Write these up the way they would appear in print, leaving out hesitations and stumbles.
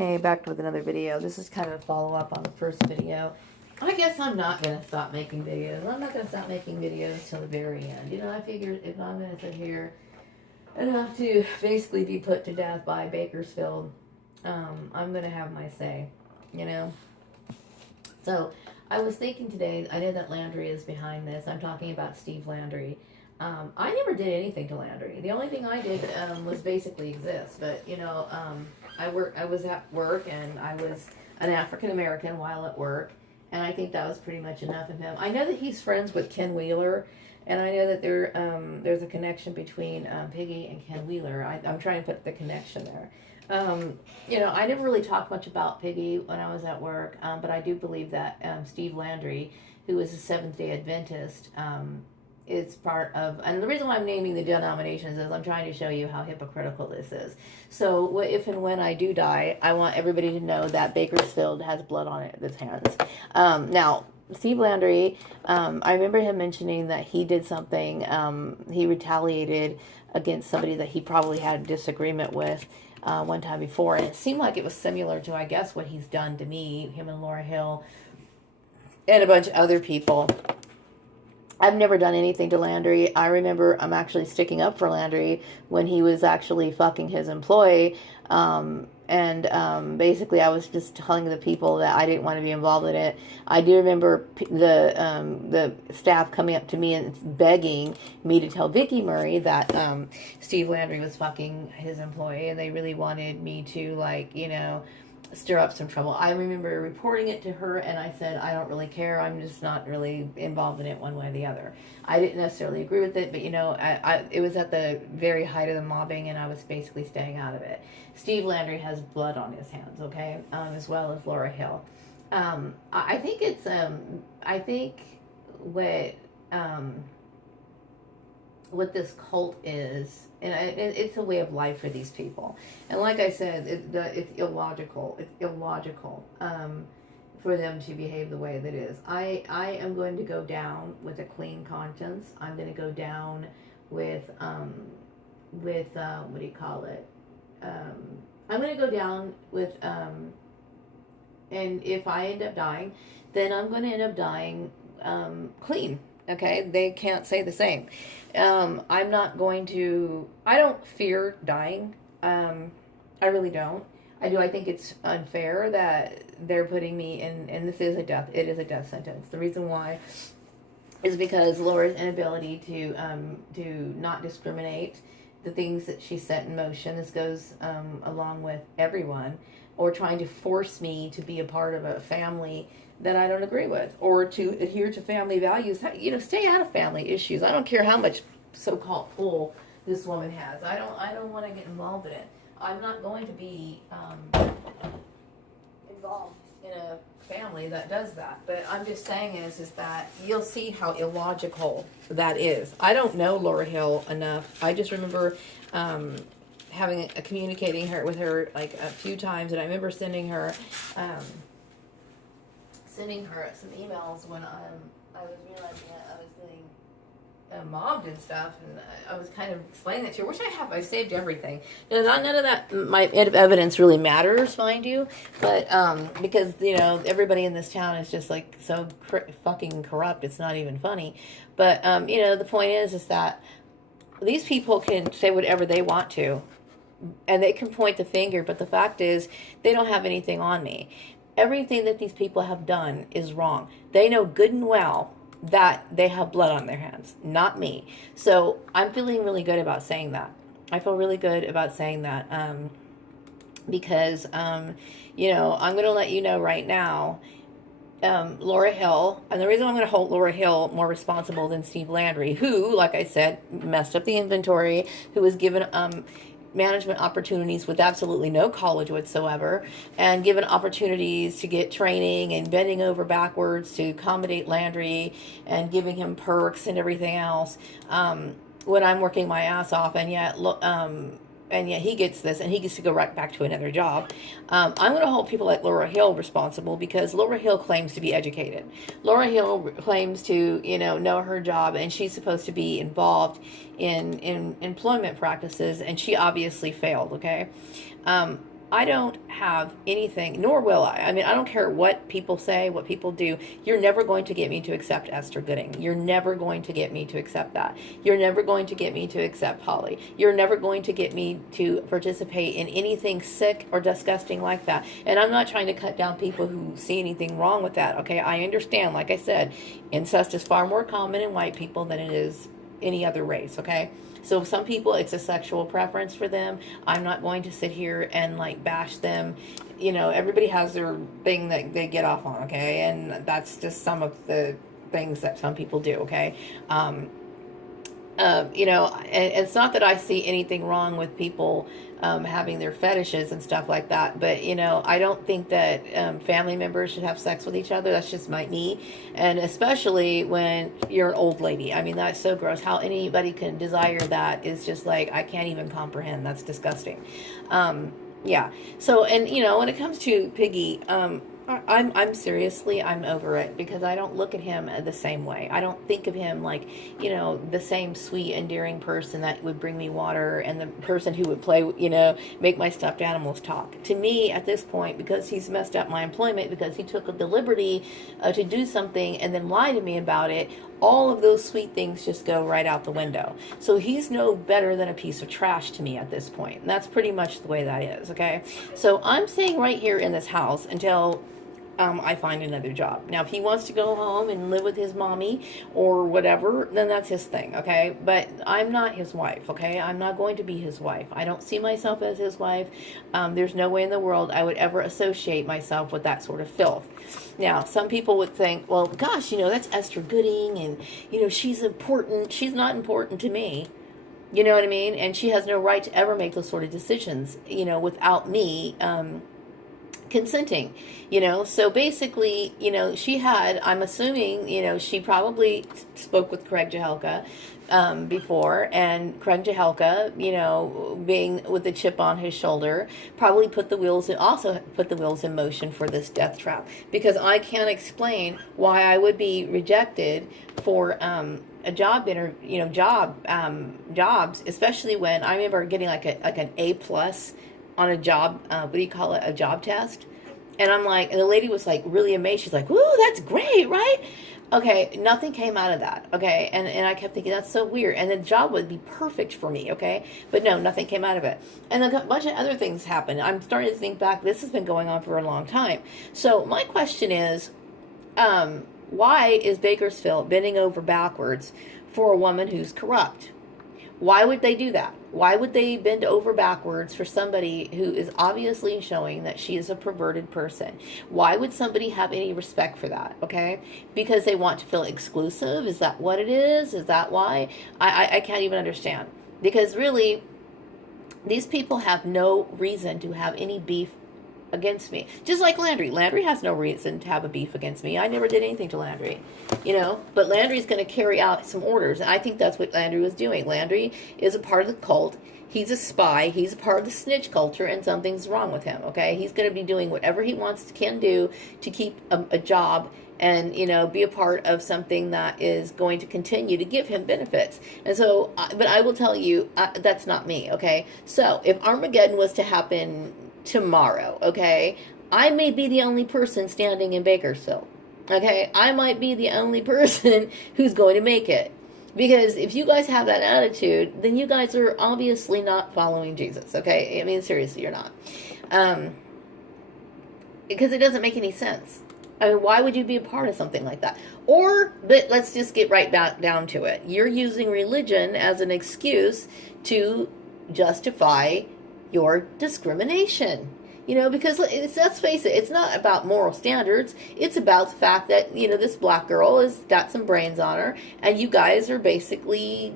Hey, back with another video. This is kind of a follow-up on the first video. I guess I'm not going to stop making videos. I'm not going to stop making videos till the very end. You know, I figured if I'm going to sit here and have to basically be put to death by Bakersfield, I'm going to have my say, you know? So, I was thinking today, I know that Landry is behind this. I'm talking about Steve Landry. I never did anything to Landry. The only thing I did was basically exist. But, you know, I was at work, and I was an African American while at work, and I think that was pretty much enough of him. I know that he's friends with Ken Wheeler, and I know that there's a connection between Piggy and Ken Wheeler. I'm trying to put the connection there. You know, I never really talked much about Piggy when I was at work, but I do believe that Steve Landry, who is a Seventh-day Adventist, is part of, and the reason why I'm naming the denominations is I'm trying to show you how hypocritical this is. So if and when I do die, I want everybody to know that Bakersfield has blood on its hands. Now, Steve Landry, I remember him mentioning that he did something, he retaliated against somebody that he probably had a disagreement with one time before, and it seemed like it was similar to, I guess, what he's done to me, him and Laura Hill, and a bunch of other people. I've never done anything to Landry. I remember I'm actually sticking up for Landry when he was actually fucking his employee. Basically I was just telling the people that I didn't want to be involved in it. I do remember the staff coming up to me and begging me to tell Vicky Murray that Steve Landry was fucking his employee, and they really wanted me to, like, you know, stir up some trouble. I remember reporting it to her, and I said, I don't really care. I'm just not really involved in it one way or the other. I didn't necessarily agree with it, but, you know, it was at the very height of the mobbing, and I was basically staying out of it. Steve Landry has blood on his hands, okay, as well as Laura Hill. I think it's, I think what this cult is, and it's a way of life for these people. And like I said, it's illogical. It's illogical for them to behave the way that is. I am going to go down with a clean conscience. I'm going to go down with what do you call it? I'm going to go down with, and if I end up dying, then I'm going to end up dying clean. Okay, they can't say the same. I'm not going to, I don't fear dying. I really don't. I think it's unfair that they're putting me in, and this is a death, it is a death sentence. The reason why is because Laura's inability to not discriminate the things that she set in motion. This goes along with everyone, or trying to force me to be a part of a family that I don't agree with, or to adhere to family values. You know, stay out of family issues. I don't care how much so-called pull this woman has. I don't want to get involved in it. I'm not going to be involved in a family that does that. But I'm just saying is that you'll see how illogical that is. I don't know Laura Hill enough. I just remember communicating with her like a few times, and I remember sending her some emails when I was realizing that I was getting mobbed and stuff, and I was kind of explaining that to her, which I saved everything. None of that, my evidence really matters, mind you, but because, you know, everybody in this town is just like so fucking corrupt, it's not even funny. But you know, the point is that these people can say whatever they want to, and they can point the finger, but the fact is they don't have anything on me. Everything that these people have done is wrong. They know good and well that they have blood on their hands, not me. So I'm feeling really good about saying that. I feel really good about saying that because, you know, I'm going to let you know right now, Laura Hill, and the reason I'm going to hold Laura Hill more responsible than Steve Landry, who, like I said, messed up the inventory, who was given management opportunities with absolutely no college whatsoever, and given opportunities to get training and bending over backwards to accommodate Landry and giving him perks and everything else, when I'm working my ass off, and yet he gets this, and he gets to go right back to another job. I'm going to hold people like Laura Hill responsible, because Laura Hill claims to be educated. Laura Hill claims to, you know her job, and she's supposed to be involved in employment practices, and she obviously failed, okay? I don't have anything, nor will I. I mean, I don't care what people say, what people do. You're never going to get me to accept Esther Gooding. You're never going to get me to accept that. You're never going to get me to accept Holly. You're never going to get me to participate in anything sick or disgusting like that. And I'm not trying to cut down people who see anything wrong with that, okay? I understand, like I said, incest is far more common in white people than it is any other race, okay? So some people, it's a sexual preference for them. I'm not going to sit here and like bash them. You know, everybody has their thing that they get off on, okay? And that's just some of the things that some people do, okay? You know, and it's not that I see anything wrong with people having their fetishes and stuff like that, but you know, I don't think that family members should have sex with each other. That's just me, and especially when you're an old lady. I mean, that's so gross. How anybody can desire that is just like, I can't even comprehend. That's disgusting. Yeah. So, and you know, when it comes to Piggy, I'm seriously, I'm over it, because I don't look at him the same way. I don't think of him like, you know, the same sweet, endearing person that would bring me water and the person who would play, you know, make my stuffed animals talk. To me, at this point, because he's messed up my employment, because he took the liberty to do something and then lie to me about it, all of those sweet things just go right out the window. So he's no better than a piece of trash to me at this point. And that's pretty much the way that is, okay? So I'm staying right here in this house until I find another job. Now, if he wants to go home and live with his mommy or whatever, then that's his thing, okay? But I'm not his wife, okay? I'm not going to be his wife. I don't see myself as his wife. There's no way in the world I would ever associate myself with that sort of filth. Now, some people would think, well, gosh, you know, that's Esther Gooding, and, you know, she's important. She's not important to me. You know what I mean? And she has no right to ever make those sort of decisions, you know, without me consenting, you know. So basically, you know, she had, I'm assuming, you know, she probably spoke with Craig Jahelka before, and Craig Jahelka, you know, being with the chip on his shoulder, probably also put the wheels in motion for this death trap, because I can't explain why I would be rejected for a job jobs, especially when I remember getting like an A+ on a job, what do you call it, a job test. And I'm like, and the lady was like really amazed. She's like, "Woo, that's great, right?" Okay, nothing came out of that, okay? And I kept thinking, that's so weird. And the job would be perfect for me, okay? But no, nothing came out of it. And a bunch of other things happened. I'm starting to think back, this has been going on for a long time. So my question is, why is Bakersfield bending over backwards for a woman who's corrupt? Why would they do that? Why would they bend over backwards for somebody who is obviously showing that she is a perverted person? Why would somebody have any respect for that, okay? Because they want to feel exclusive? Is that what it is? Is that why? I can't even understand. Because really, these people have no reason to have any beef against me. Just like Landry. Landry has no reason to have a beef against me. I never did anything to Landry, you know, but Landry's going to carry out some orders, and I think that's what Landry was doing. Landry is a part of the cult. He's a spy. He's a part of the snitch culture, and something's wrong with him, okay? He's going to be doing whatever he can do to keep a job and, you know, be a part of something that is going to continue to give him benefits. And so, but I will tell you, that's not me, okay? So if Armageddon was to happen tomorrow, okay, I may be the only person standing in Bakersfield, okay? I might be the only person who's going to make it. Because if you guys have that attitude, then you guys are obviously not following Jesus, okay? I mean, seriously, you're not. Because it doesn't make any sense. I mean, why would you be a part of something like that? But let's just get right back down to it. You're using religion as an excuse to justify your discrimination. You know, because let's face it, it's not about moral standards. It's about the fact that, you know, this black girl has got some brains on her, and you guys are basically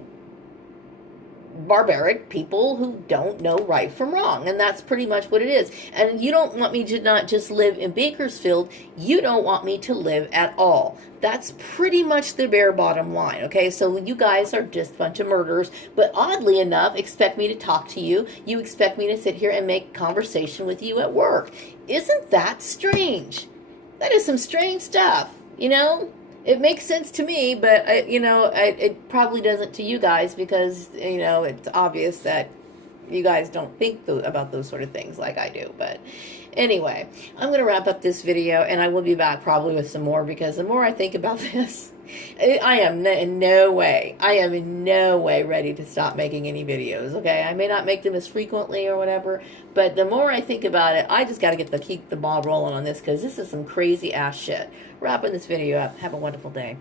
barbaric people who don't know right from wrong, and that's pretty much what it is. And you don't want me to not just live in Bakersfield, you don't want me to live at all. That's pretty much the bare bottom line, okay? So you guys are just a bunch of murderers, but oddly enough, expect me to talk to you. You expect me to sit here and make conversation with you at work. Isn't that strange? That is some strange stuff, you know? It makes sense to me, but, you know, it probably doesn't to you guys, because, you know, it's obvious that you guys don't think about those sort of things like I do. But anyway, I'm going to wrap up this video, and I will be back probably with some more, because the more I think about this, I am in no way ready to stop making any videos, okay? I may not make them as frequently or whatever, but the more I think about it, I just got to keep the ball rolling on this, because this is some crazy ass shit. Wrapping this video up. Have a wonderful day.